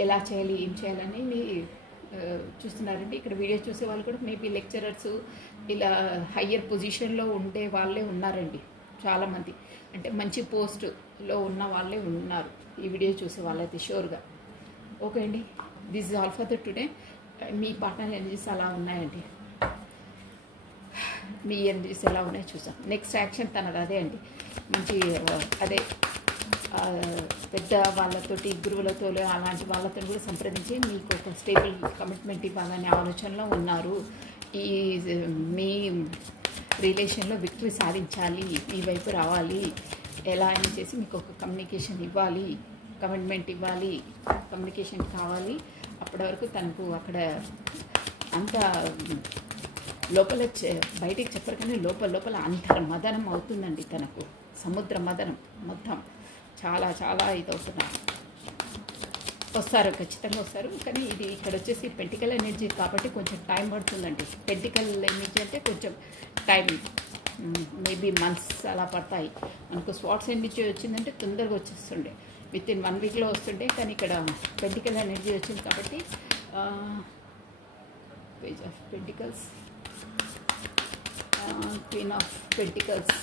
ఎలా చేయాలి ఏం చేయాలని మీ చూస్తున్నారండి. ఇక్కడ వీడియో చూసే వాళ్ళు కూడా మేబీ లెక్చరర్స్, ఇలా హయ్యర్ పొజిషన్లో ఉండే వాళ్ళే ఉన్నారండి చాలామంది. అంటే మంచి పోస్ట్లో ఉన్న వాళ్ళే ఉన్నారు ఈ వీడియో చూసే వాళ్ళైతే షూర్గా. ఓకే అండి, this is all for the today. Me partner energies అలా ఉన్నాయండి. మీ ఎనర్జీస్ ఎలా ఉన్నాయో చూసాం. నెక్స్ట్ యాక్షన్ తనది అదే అండి. మంచి అదే పెద్ద వాళ్ళతోటి, గురువులతో, అలాంటి వాళ్ళతో కూడా సంప్రదించి మీకు ఒక స్టేబుల్ కమిట్మెంట్ ఇవ్వాలనే ఆలోచనలో ఉన్నారు. ఈ మీ రిలేషన్లో విక్టరీ సాధించాలి, మీ వైపు రావాలి, ఎలా అయినా చేసి మీకు ఒక కమ్యూనికేషన్ ఇవ్వాలి, కమిట్మెంట్ ఇవ్వాలి, కమ్యూనికేషన్ కావాలి. అప్పటి వరకు తనకు అక్కడ అంత లోపల బయటికి చెప్పరు కానీ లోపల అంతర్మదనం అవుతుందండి తనకు. సముద్ర మదనం మొత్తం చాలా చాలా ఇదవుతున్నారు. వస్తారు, ఖచ్చితంగా వస్తారు. కానీ ఇది ఇక్కడ వచ్చేసి పెంటికల్ ఎనర్జీ కాబట్టి కొంచెం టైం పడుతుందండి. పెంటికల్ ఎనర్జీ అంటే కొంచెం టైం, మేబీ మంత్స్ అలా పడతాయి. మనకు స్వాట్స్ ఎనర్జీ వచ్చిందంటే తొందరగా వచ్చేస్తుండే, విత్ ఇన్ 1 వీక్లో వస్తుండే. కానీ ఇక్కడ పెంటికల్ ఎనర్జీ వచ్చింది కాబట్టి page of pentacles, queen of pentacles.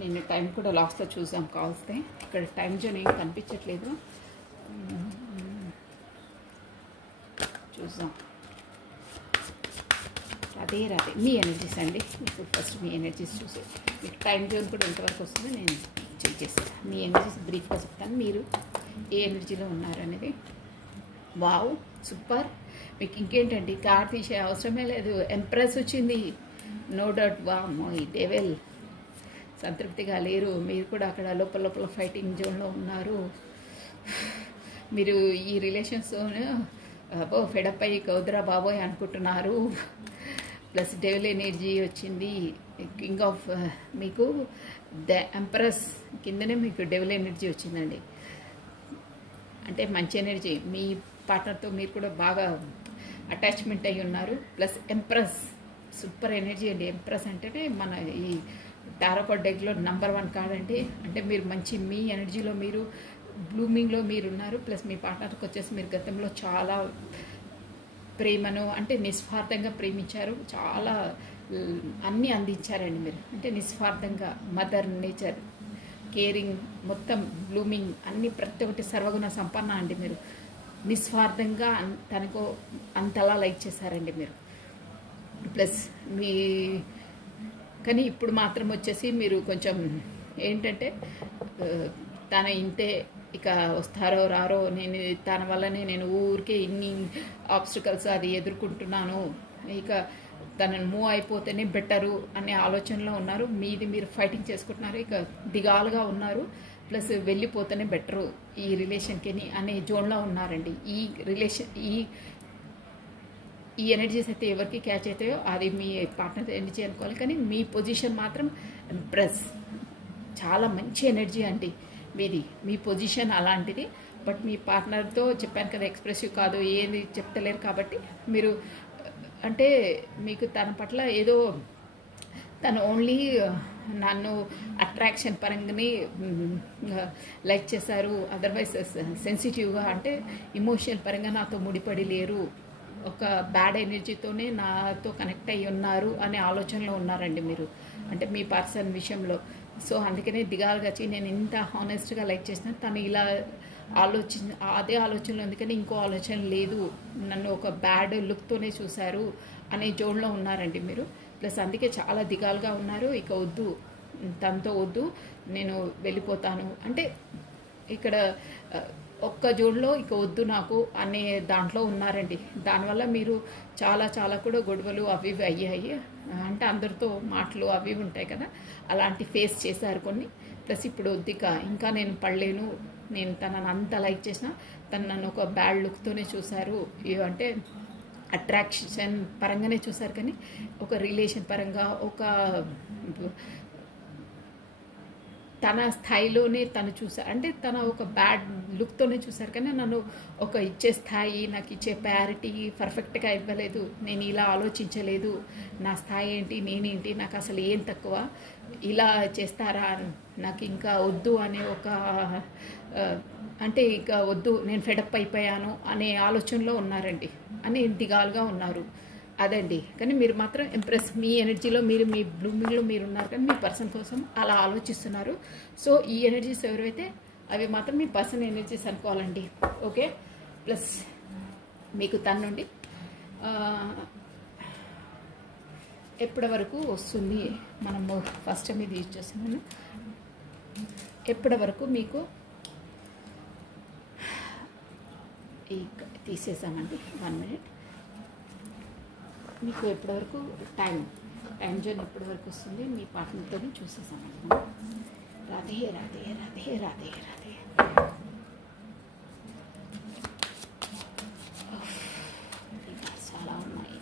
నేను టైం కూడా లాస్ట్లో చూసాం కావస్తే. ఇక్కడ టైం జోన్ ఏం కనిపించట్లేదు, చూద్దాం. అదే మీ ఎనర్జీస్ అండి. ఇప్పుడు ఫస్ట్ మీ ఎనర్జీస్ చూసి మీకు టైం జోన్ కూడా ఎంతవరకు వస్తుందో నేను చెక్ చేస్తాను. మీ ఎనర్జీస్ బ్రీఫ్గా చెప్తాను, మీరు ఏ ఎనర్జీలో ఉన్నారనేది. Wow, super. మీకు ఇంకేంటండి, కార్డ్ తీసే అవసరమే లేదు. ఎంప్రెస్ వచ్చింది, నో డౌట్. వామ్మో, ఈ డెవిల్ సంతృప్తిగా లేరు. మీరు కూడా అక్కడ లోపల ఫైటింగ్ జోన్లో ఉన్నారు. మీరు ఈ రిలేషన్స్తో ఫెడప్ అయ్యి కౌదరా బాబోయ్ అనుకుంటున్నారు. ప్లస్ డెవిల్ ఎనర్జీ వచ్చింది. కింగ్ ఆఫ్ మీకు ద ఎంప్రెస్ కిందనే మీకు డెవిల్ ఎనర్జీ వచ్చిందండి. అంటే మంచి ఎనర్జీ. మీ పార్ట్నర్తో మీరు కూడా బాగా అటాచ్మెంట్ అయి ఉన్నారు. ప్లస్ ఎంప్రెస్ సూపర్ ఎనర్జీ అండి. ఎంప్రెస్ అంటేనే మన ఈ టారో కార్డ్ డెక్లో నంబర్ 1 కార్డ్ అండి. అంటే మీరు మంచి మీ ఎనర్జీలో మీరు బ్లూమింగ్లో మీరు ఉన్నారు. ప్లస్ మీ పార్ట్నర్కి వచ్చేసి మీరు గతంలో చాలా ప్రేమను అంటే నిస్వార్థంగా ప్రేమించారు, చాలా అన్నీ అందించారండి మీరు. అంటే నిస్వార్థంగా మదర్ నేచర్, కేరింగ్, మొత్తం బ్లూమింగ్ అన్నీ ప్రతి ఒక్కటి సర్వగుణ సంపన్న అండి. మీరు నిస్వార్థంగా తనకు అంతలా లైక్ చేశారండి మీరు. ప్లస్ మీ కానీ ఇప్పుడు మాత్రం వచ్చేసి మీరు కొంచెం ఏంటంటే తన ఇంతే, ఇక వస్తారో రారో, నేను తన వల్లనే నేను ఊరికే ఇన్ని ఆబ్స్టికల్స్ అది ఎదుర్కొంటున్నాను, ఇక తనను మూవ్ అయిపోతేనే బెటరు అనే ఆలోచనలో ఉన్నారు. మీది మీరు ఫైటింగ్ చేసుకుంటున్నారు, ఇక దిగాలుగా ఉన్నారు. ప్లస్ వెళ్ళిపోతేనే బెటరు ఈ రిలేషన్కి అనే జోన్లో ఉన్నారండి. ఈ రిలేషన్ ఈ ఎనర్జీస్ అయితే ఎవరికి క్యాచ్ అవుతాయో అది మీ పార్ట్నర్ ఎనర్జీ అనుకోవాలి. కానీ మీ పొజిషన్ మాత్రం ప్రెస్ చాలా మంచి ఎనర్జీ అండి మీది. మీ పొజిషన్ అలాంటిది. బట్ మీ పార్ట్నర్తో చెప్పాను కదా ఎక్స్ప్రెసివ్ కాదు, ఏది చెప్తలేరు కాబట్టి మీరు అంటే మీకు తన పట్ల ఏదో తను ఓన్లీ నన్ను అట్రాక్షన్ పరంగానే లైక్ చేశారు, అదర్వైజ్ సెన్సిటివ్గా అంటే ఇమోషనల్ పరంగా నాతో ముడిపడి లేరు, ఒక బ్యాడ్ ఎనర్జీతోనే నాతో కనెక్ట్ అయ్యి ఉన్నారు అనే ఆలోచనలో ఉన్నారండి మీరు, అంటే మీ పర్సన్ విషయంలో. సో అందుకనే దిగాలుగా వచ్చి నేను ఇంత హానెస్ట్గా లైక్ చేసిన తను ఇలా అదే ఆలోచనలో, అందుకని ఇంకో ఆలోచన లేదు, నన్ను ఒక బ్యాడ్ లుక్తోనే చూశారు అనే జోన్లో ఉన్నారండి మీరు. ప్లస్ అందుకే చాలా దిగాలుగా ఉన్నారు. ఇక వద్దు, తనతో వద్దు, నేను వెళ్ళిపోతాను అంటే ఇక్కడ ఒక్క జోన్లో ఇక వద్దు నాకు అనే దాంట్లో ఉన్నారండి. దానివల్ల మీరు చాలా చాలా కూడా గొడవలు అవి ఇవి అయ్యాయి. అంటే అందరితో మాటలు అవి ఉంటాయి కదా, అలాంటి ఫేస్ చేశారు కొన్ని. ప్లస్ ఇప్పుడు వద్దిక ఇంకా నేను పడలేను, నేను తనను అంత లైక్ చేసిన తను నన్ను ఒక బ్యాడ్ లుక్తోనే చూశారు, అంటే అట్రాక్షన్ పరంగానే చూశారు. కానీ ఒక రిలేషన్ పరంగా ఒక తన స్థాయిలోనే తను చూసారు, అంటే తన ఒక బ్యాడ్ లుక్తోనే చూసారు, కానీ నన్ను ఒక ఇచ్చే స్థాయి, నాకు ఇచ్చే ప్రయారిటీ పర్ఫెక్ట్గా ఇవ్వలేదు, నేను ఇలా ఆలోచించలేదు, నా స్థాయి ఏంటి, నేనేంటి, నాకు అసలు ఏం తక్కువ, ఇలా చేస్తారా, నాకు ఇంకా వద్దు అనే ఒక అంటే ఇంకా వద్దు, నేను ఫెడప్ అయిపోయాను అనే ఆలోచనలో ఉన్నారండి, అని దిగాలుగా ఉన్నారు. అదండి. కానీ మీరు మాత్రం ఇంప్రెస్, మీ ఎనర్జీలో మీరు, మీ బ్లూమింగ్లో మీరు ఉన్నారు, కానీ మీ పర్సన్ కోసం అలా ఆలోచిస్తున్నారు. సో ఈ ఎనర్జీస్ ఎవరైతే అవి మాత్రం మీ పర్సన్ ఎనర్జీస్ అనుకోవాలండి. ఓకే. ప్లస్ మీకు తన నుండి ఎప్పటి వరకు వస్తుంది, మనము ఫస్ట్ టైం ఇది యూజ్ చేస్తున్నాను, ఎప్పటి వరకు మీకు తీసేసామండి. 1 మినిట్. మీకు ఎప్పటివరకు టైం జోన్ ఎప్పటివరకు వస్తుంది మీ పార్ట్నర్తో చూసేసామండి. రాధే రాధే రాధే రాధే రాధే. ఇంకా చాలా ఉన్నాయి.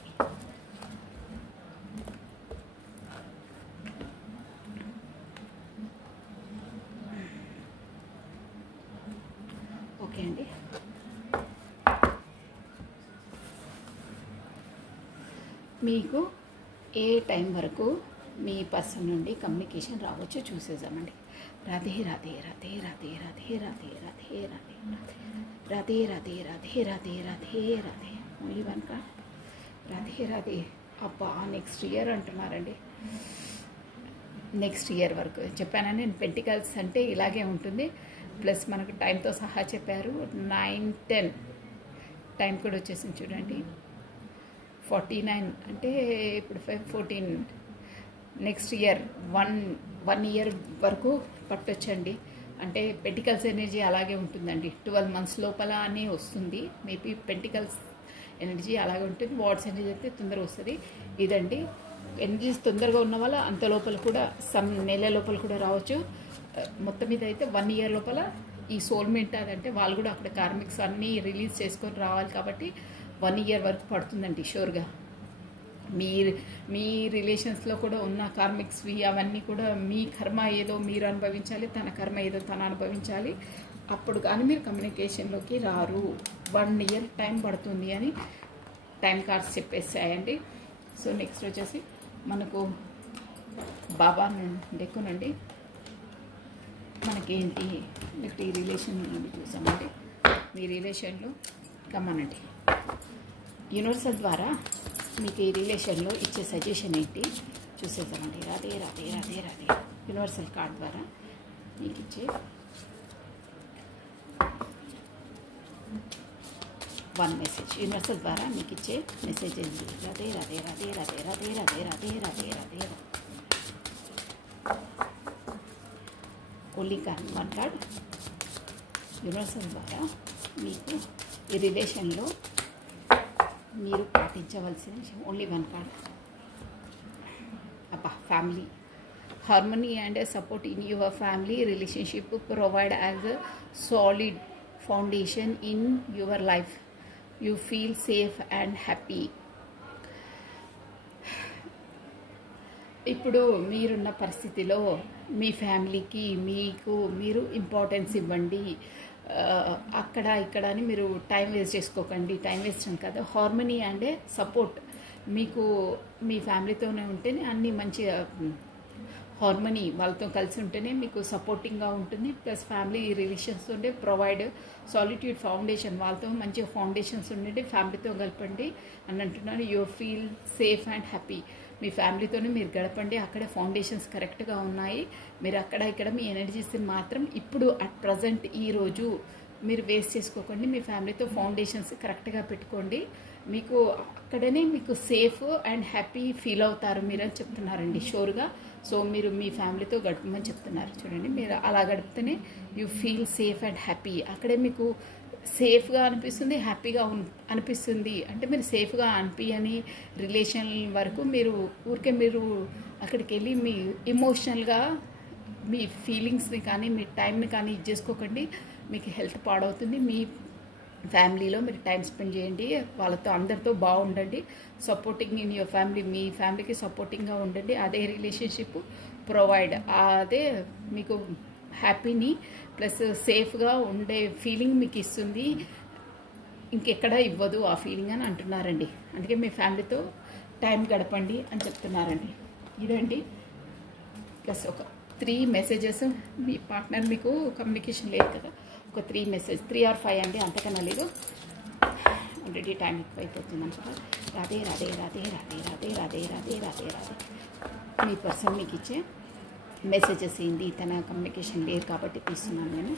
ఓకే అండి. మీకు ఏ టైం వరకు మీ పర్సన్ నుండి కమ్యూనికేషన్ రావచ్చో చూసేసామండి. Radhe Radhe Radhe Radhe Radhe Radhe Radhe Radhe Radhe Radhe Radhe Radhe Radhe Radhe. Only one card. Radhe Radhe. అబ్బా, నెక్స్ట్ ఇయర్ అంటున్నారండి. నెక్స్ట్ ఇయర్ వరకు చెప్పానని నేను. పెంటికల్స్ అంటే ఇలాగే ఉంటుంది. ప్లస్ మనకు టైంతో సహా చెప్పారు. 9-10 టైం కూడా వచ్చేసింది చూడండి. 49 అంటే ఇప్పుడు 5-14 నెక్స్ట్ ఇయర్ 1 ఇయర్ వరకు పట్టొచ్చండి. అంటే పెంటికల్స్ ఎనర్జీ అలాగే ఉంటుందండి. 12 మంత్స్ లోపల అనే వస్తుంది. మేబీ పెంటికల్స్ ఎనర్జీ అలాగే ఉంటుంది. వాట్స్ ఎనర్జీ అయితే తొందరగా వస్తుంది. ఇదండి ఎనర్జీస్ తొందరగా ఉన్న వల్ల అంత లోపల కూడా నెల లోపల కూడా రావచ్చు. మొత్తం మీద అయితే 1 ఇయర్ లోపల ఈ సోల్మేట్ అదంటే వాళ్ళు కూడా అక్కడ కార్మిక్స్ అన్నీ రిలీజ్ చేసుకొని రావాలి కాబట్టి 1 ఇయర్ వరకు పడుతుందండి షూర్గా. మీ రిలేషన్స్లో కూడా ఉన్న కార్మిక్స్వి అవన్నీ కూడా మీ కర్మ ఏదో మీరు అనుభవించాలి, తన కర్మ ఏదో తను అనుభవించాలి. అప్పుడు కానీ మీరు కమ్యూనికేషన్లోకి రారు. 1 ఇయర్ టైం పడుతుంది అని టైం కార్డ్స్ చెప్పేసాయండి. సో నెక్స్ట్ వచ్చేసి మనకు బాబా డెక్కునండి. మనకేంటి నెక్స్ట్ ఈ రిలేషన్ నుండి చూసామండి. మీ రిలేషన్లో కమ్మనండి. యూనివర్సల్ ద్వారా మీకు ఈ రిలేషన్లో ఇచ్చే సజెషన్ ఏంటి చూసేసామండి. రాధే రాధే రాధే రాధే. యూనివర్సల్ కార్డ్ ద్వారా మీకు ఇచ్చే 1 మెసేజ్. యూనివర్సల్ ద్వారా మీకు ఇచ్చే మెసేజ్ ఏంటి? Radhe Radhe Radhe Radhe Radhe Radhe Radhe Radhe Radhe. Only card 1 card. Universal ద్వారా మీకు ఈ రిలేషన్లో మీరు పాటించవలసిన విషయం. Only 1 card. అబ్బా, family harmony and support in your family relationship provide as a solid foundation in your life. You feel safe and happy. ఇప్పుడు మీరున్న పరిస్థితిలో మీ ఫ్యామిలీకి మీరు ఇంపార్టెన్స్ ఇవ్వండి. అక్కడ ఇక్కడ అని మీరు టైం వేస్ట్ చేసుకోకండి. టైం వేస్ట్ అని కాదు, హార్మనీ అండ్ సపోర్ట్. మీకు మీ ఫ్యామిలీతోనే ఉంటేనే అన్నీ మంచిగా హార్మనీ, వాళ్ళతో కలిసి ఉంటేనే మీకు సపోర్టింగ్గా ఉంటుంది. ప్లస్ ఫ్యామిలీ రిలేషన్స్ ఉంటే ప్రొవైడ్ సాలిట్యూడ్ ఫౌండేషన్, వాళ్ళతో మంచిగా ఫౌండేషన్స్ ఉండండి, ఫ్యామిలీతో కలపండి అని అంటున్నాను. You feel safe and happy. మీ ఫ్యామిలీతోనే మీరు గడపండి. అక్కడే ఫౌండేషన్స్ కరెక్ట్గా ఉన్నాయి. మీరు అక్కడ ఇక్కడ మీ ఎనర్జీస్ మాత్రం ఇప్పుడు అట్ ప్రజెంట్ ఈరోజు మీరు వేస్ట్ చేసుకోకండి. మీ ఫ్యామిలీతో ఫౌండేషన్స్ కరెక్ట్గా పెట్టుకోండి. మీకు అక్కడనే మీకు సేఫ్ అండ్ హ్యాపీ ఫీల్ అవుతారు మీరు అని చెప్తున్నారండి షూర్గా. సో మీరు మీ ఫ్యామిలీతో గడపమని చెప్తున్నారు. చూడండి, మీరు అలా గడిపితేనే you feel safe and happy. అక్కడే మీకు సేఫ్గా అనిపిస్తుంది, హ్యాపీగా అనిపిస్తుంది. అంటే మీరు సేఫ్గా అనిపించని రిలేషన్ వరకు మీరు ఊరికే మీరు అక్కడికి వెళ్ళి మీ ఎమోషనల్గా మీ ఫీలింగ్స్ని కానీ మీ టైంని కానీ ఇది చేసుకోకండి. మీకు హెల్త్ పాడవుతుంది. మీ ఫ్యామిలీలో మీరు టైం స్పెండ్ చేయండి. వాళ్ళతో అందరితో బాగుండండి. సపోర్టింగ్ ఇన్ యువర్ ఫ్యామిలీ, మీ ఫ్యామిలీకి సపోర్టింగ్గా ఉండండి. అదే రిలేషన్షిప్ ప్రొవైడ్, అదే మీకు హ్యాపీని ప్లస్ సేఫ్గా ఉండే ఫీలింగ్ మీకు ఇస్తుంది, ఇంకెక్కడ ఇవ్వదు ఆ ఫీలింగ్ అని అంటున్నారండి. అందుకే మీ ఫ్యామిలీతో టైం గడపండి అని చెప్తున్నారండి. ఇదండి ప్లస్ ఒక 3 మెసేజెస్. మీ పార్ట్నర్ మీకు కమ్యూనికేషన్ లేదు కదా, ఒక 3 మెసేజ్, 3 or 5 అండి, అంతకన్నా లేదు. ఆల్రెడీ టైం ఎక్కువైపోతుంది అనుకుంటా. రాధే రాధే రాధే రాధే రాధే రాధే రాధే రాధే రాధే. మీ పర్సన్ మీకు ఇచ్చే మెసేజెస్ ఏంటి? తన కమ్యూనికేషన్ లేదు కాబట్టి తీస్తున్నాను నేను.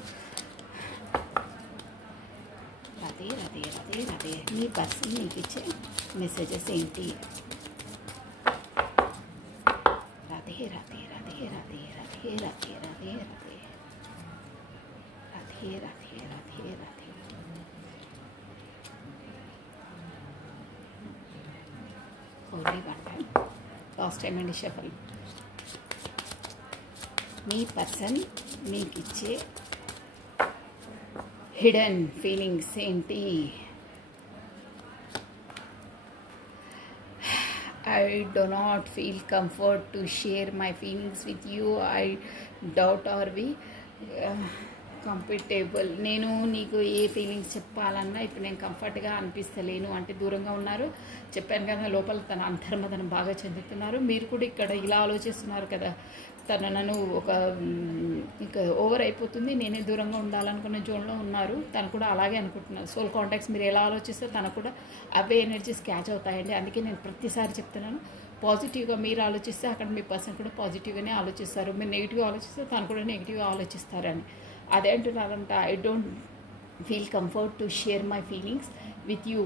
రాధే రాధే రాధే రాధే. మీ పర్సన్ మీకు ఇచ్చే మెసేజెస్ ఏంటి? Radhe Radhe Radhe Radhe Radhe Radhe Radhe Radhe Radhe Radhe Radhe Radhe. Only one time, last time అండి షఫల్. మీ పర్సన్ మీకు ఇచ్చే హిడెన్ ఫీలింగ్స్ ఏంటి? I do not feel comfort to share my feelings with you. I doubt or we comfortable. నేను నీకు ఏ ఫీలింగ్స్ చెప్పాలన్నా ఇప్పుడు నేను కంఫర్ట్గా అనిపిస్తలేను అంటే దూరంగా ఉన్నారు. చెప్పాను కదా, లోపల తన అంతర్మదన బాగా చెందుతున్నారు. మీరు కూడా ఇక్కడ ఇలా ఆలోచిస్తున్నారు కదా, తను నన్ను ఒక ఇంకా ఓవర్ అయిపోతుంది, నేనే దూరంగా ఉండాలనుకున్న జోన్లో ఉన్నారు. తను కూడా అలాగే అనుకుంటున్నారు. సోల్ కాంటాక్ట్స్ మీరు ఎలా ఆలోచిస్తే తనకు కూడా అవే ఎనర్జీస్ క్యాచ్ అవుతాయండి. అందుకే నేను ప్రతిసారి చెప్తున్నాను, పాజిటివ్గా మీరు ఆలోచిస్తే అక్కడ మీ పర్సన్ కూడా పాజిటివ్గానే ఆలోచిస్తారు. మీరు నెగిటివ్గా ఆలోచిస్తే తను కూడా నెగిటివ్గా ఆలోచిస్తారని అదే అంటున్నారంట. I don't feel comfort to share my feelings with you.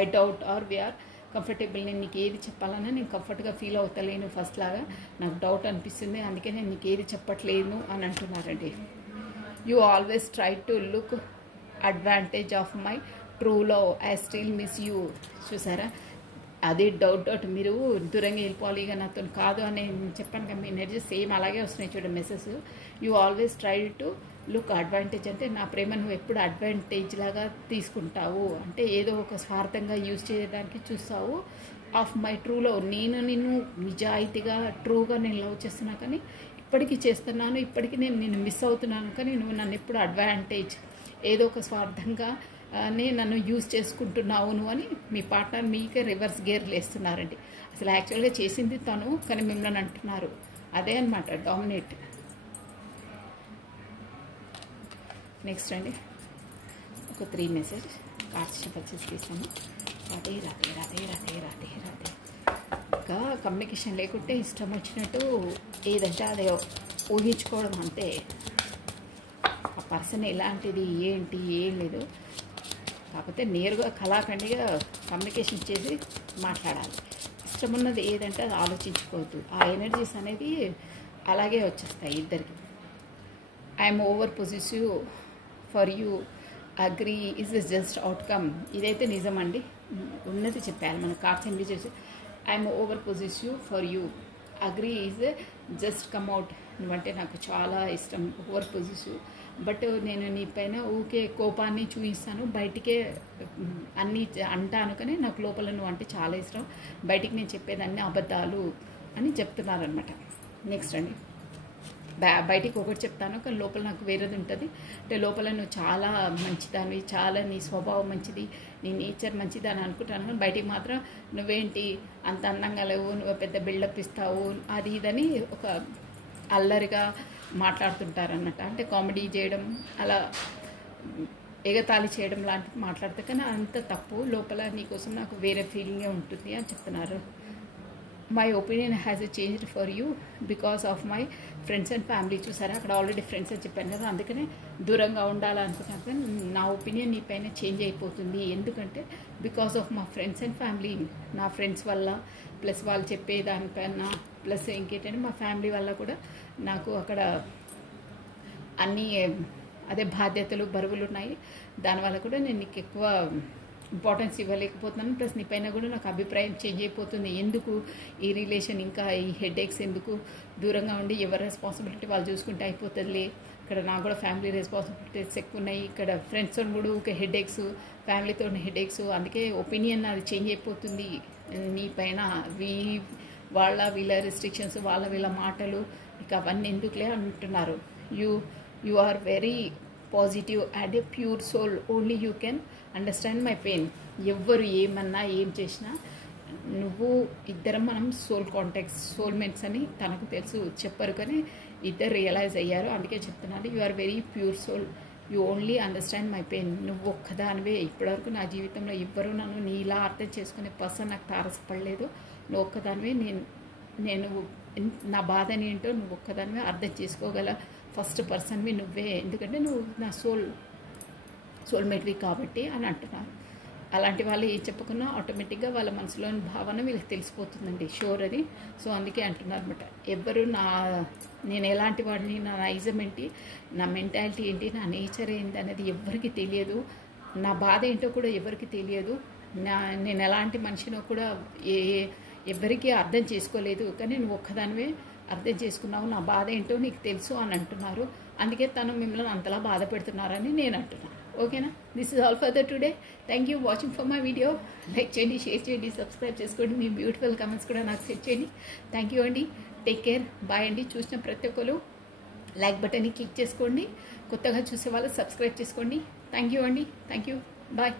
I doubt or we're comfortable. నేను నీకు ఏది చెప్పాలన్నా నేను కంఫర్ట్గా ఫీల్ అవుతలేను, ఫస్ట్ లాగా నాకు డౌట్ అనిపిస్తుంది, అందుకే నేను నీకు ఏది చెప్పట్లేను అని అంటున్నారండి. You always try to look advantage of my true love, I still miss you. చూసారా, అదే డౌట్ మీరు దూరంగా వెళ్ళిపోవాలి, ఇక నాతో కాదు అని చెప్పాను కదా, మీ ఎనర్జీ సేమ్ అలాగే వస్తున్నాయి చూడండి message. You always try to look advantage అంటే నా ప్రేమ నువ్వు ఎప్పుడు అడ్వాంటేజ్ లాగా తీసుకుంటావు అంటే ఏదో ఒక స్వార్థంగా యూజ్ చేయడానికి చూస్తావు. ఆఫ్ మై ట్రూ లవ్, నేను నిన్ను నిజాయితీగా ట్రూగా నేను లవ్ చేస్తున్నా, కానీ ఇప్పటికీ చేస్తున్నాను, ఇప్పటికీ నేను నిన్ను మిస్ అవుతున్నాను, కానీ నువ్వు నన్ను ఎప్పుడు అడ్వాంటేజ్ ఏదో ఒక స్వార్థంగా నన్ను యూజ్ చేసుకుంటున్నావు నువ్వు అని మీ పార్ట్నర్ మీకే రివర్స్ గేర్లు వేస్తున్నారండి. అసలు యాక్చువల్గా చేసింది తను, కానీ మిమ్మల్ని అంటున్నారు. అదే అనమాట డామినేట్. నెక్స్ట్ అండి ఒక 3 మెసేజ్ కార్డ్స్ పర్చేస్ చేసాము. రాధే రాధే రాధే రాధే రాధే రాధే. ఇంకా కమ్యూనికేషన్ లేకుంటే ఇష్టం వచ్చినట్టు ఏదంటే అదే ఊహించుకోవడం అంతే. ఆ పర్సన్ ఎలాంటిది ఏంటి ఏం లేదు, కాకపోతే నేరుగా కళాఖండిగా కమ్యూనికేషన్ చేసి మాట్లాడాలి. ఇష్టం ఉన్నది ఏదంటే అది ఆలోచించుకోవద్దు. ఆ ఎనర్జీస్ అనేది అలాగే వచ్చేస్తాయి ఇద్దరికి. I'm over positive for you, agree is just outcome. ఇదైతే నిజమండి, ఉన్నది చెప్పాలి మనం. కార్డ్స్ ఎంబీ చేసి I'm over positive for you, agree is just come out. నువ్వంటే నాకు చాలా ఇష్టం, ఓవర్ పొజిటివ్. బట్ నేను నీ పైన ఊకే కోపాన్ని చూపిస్తాను, బయటికే అన్నీ అంటాను, కానీ నాకు లోపల నువ్వు అంటే చాలా ఇష్టం, బయటికి నేను చెప్పేదాన్ని అబద్ధాలు అని చెప్తున్నారనమాట. నెక్స్ట్ అండి బయటికి ఒకటి చెప్తాను, కానీ లోపల నాకు వేరేది ఉంటుంది. అంటే లోపల నువ్వు చాలా మంచిదానివి, చాలా నీ స్వభావం మంచిది, నీ నేచర్ మంచిది అని అనుకుంటాను, కానీ బయటికి మాత్రం నువ్వేంటి అంత అందంగా లేవు, నువ్వు పెద్ద బిల్డప్ ఇస్తావు, అది ఇదని ఒక అల్లరిగా మాట్లాడుతుంటారన్నమాట. అంటే కామెడీ చేయడం, అలా ఎగతాళి చేయడం లాంటివి మాట్లాడతారు, కానీ అంత తప్పు. లోపల నీకోసం నాకు వేరే ఫీలింగే ఉంటుంది అని చెప్తున్నారు. My opinion has changed for you because of my friends and family. చూసారా, అక్కడ ఆల్రెడీ ఫ్రెండ్స్ అని చెప్పాను కదా, అందుకనే దూరంగా ఉండాలనుకుంటున్నాను, కానీ నా ఒపీనియన్ నీ పైన చేంజ్ అయిపోతుంది. ఎందుకంటే because of my friends and family, నా ఫ్రెండ్స్ వల్ల ప్లస్ వాళ్ళు చెప్పే దానిపైన ప్లస్ ఇంకేంటంటే మా ఫ్యామిలీ వల్ల కూడా నాకు అక్కడ అన్నీ అదే బాధ్యతలు బరువులు ఉన్నాయి. దానివల్ల కూడా నేను నీకు ఎక్కువ ఇంపార్టెన్స్ ఇవ్వలేకపోతున్నాను. ప్లస్ నీ పైన కూడా నాకు అభిప్రాయం చేంజ్ అయిపోతుంది. ఎందుకు ఈ రిలేషన్, ఇంకా ఈ హెడేక్స్ ఎందుకు, దూరంగా ఉండి ఎవరి రెస్పాన్సిబిలిటీ వాళ్ళు చూసుకుంటే అయిపోతుందిలే. ఇక్కడ నాకు కూడా ఫ్యామిలీ రెస్పాన్సిబిలిటీస్ ఎక్కువ ఉన్నాయి, ఇక్కడ ఫ్రెండ్స్తో కూడా ఒక హెడేక్స్, ఫ్యామిలీతో హెడేక్స్, అందుకే ఒపీనియన్ అది చేంజ్ అయిపోతుంది నీ పైన. వీళ్ళ రెస్ట్రిక్షన్స్, వీళ్ళ మాటలు, ఇక అవన్నీ ఎందుకులే అంటున్నారు. You you are very positive and a pure soul. Only you can understand my pain. ఎవ్వరు ఏమన్నా ఏం చేసినా నువ్వు ఇద్దరం మనం సోల్ కాంటాక్ట్స్, సోల్మేట్స్ అని తనకు తెలుసు, చెప్పరు కానీ ఇద్దరు రియలైజ్ అయ్యారు. అందుకే చెప్తున్నాను, you are very pure soul. You only understand my pain. నువ్వు ఒక్కదానివే. ఇప్పటివరకు నా జీవితంలో ఎవ్వరూ నన్ను నీలా అర్థం చేసుకునే పర్సన్ నాకు తారసపడలేదు. నువ్వు ఒక్కదానివే. నేను నా బాధని ఏంటో నువ్వు ఒక్కదానివే అర్థం చేసుకోగల ఫస్ట్ పర్సన్వి నువ్వే. ఎందుకంటే నువ్వు నా సోల్మేట్వి కాబట్టి అని అంటున్నారు. అలాంటి వాళ్ళు ఏం చెప్పుకున్నా ఆటోమేటిక్గా వాళ్ళ మనసులోని భావన వీళ్ళకి తెలిసిపోతుందండి, షోర్ అది. సో అందుకే అంటున్నారు అనమాట, ఎవ్వరు నేను ఎలాంటి వాడిని, నా నైజం ఏంటి, నా మెంటాలిటీ ఏంటి, నా నేచర్ ఏంటి అనేది ఎవ్వరికి తెలియదు. నా బాధ ఏంటో కూడా ఎవరికి తెలియదు. నేను ఎలాంటి మనిషినో కూడా ఎవరికి అర్థం చేసుకోలేదు. కానీ నువ్వు ఒక్కదానివే అర్థం చేసుకున్నావు. నా బాధ ఏంటో నీకు తెలుసు అని అంటున్నారు. అందుకే తను మిమ్మల్ని అంతలా బాధ పెడుతున్నారని నేను అంటున్నాను. ఓకేనా? This is all for the today. Thank you watching for my video. Like చేయండి, షేర్ చేయండి, సబ్స్క్రైబ్ చేసుకోండి. మీ బ్యూటిఫుల్ కమెంట్స్ కూడా నాకు సెట్ చేయండి. థ్యాంక్ యూ అండి. Take care. బాయ్ అండి. చూసిన ప్రతి ఒక్కరు లైక్ బటన్ని క్లిక్ చేసుకోండి. కొత్తగా చూసే వాళ్ళు సబ్స్క్రైబ్ చేసుకోండి. థ్యాంక్ యూ అండి. Thank you. బాయ్.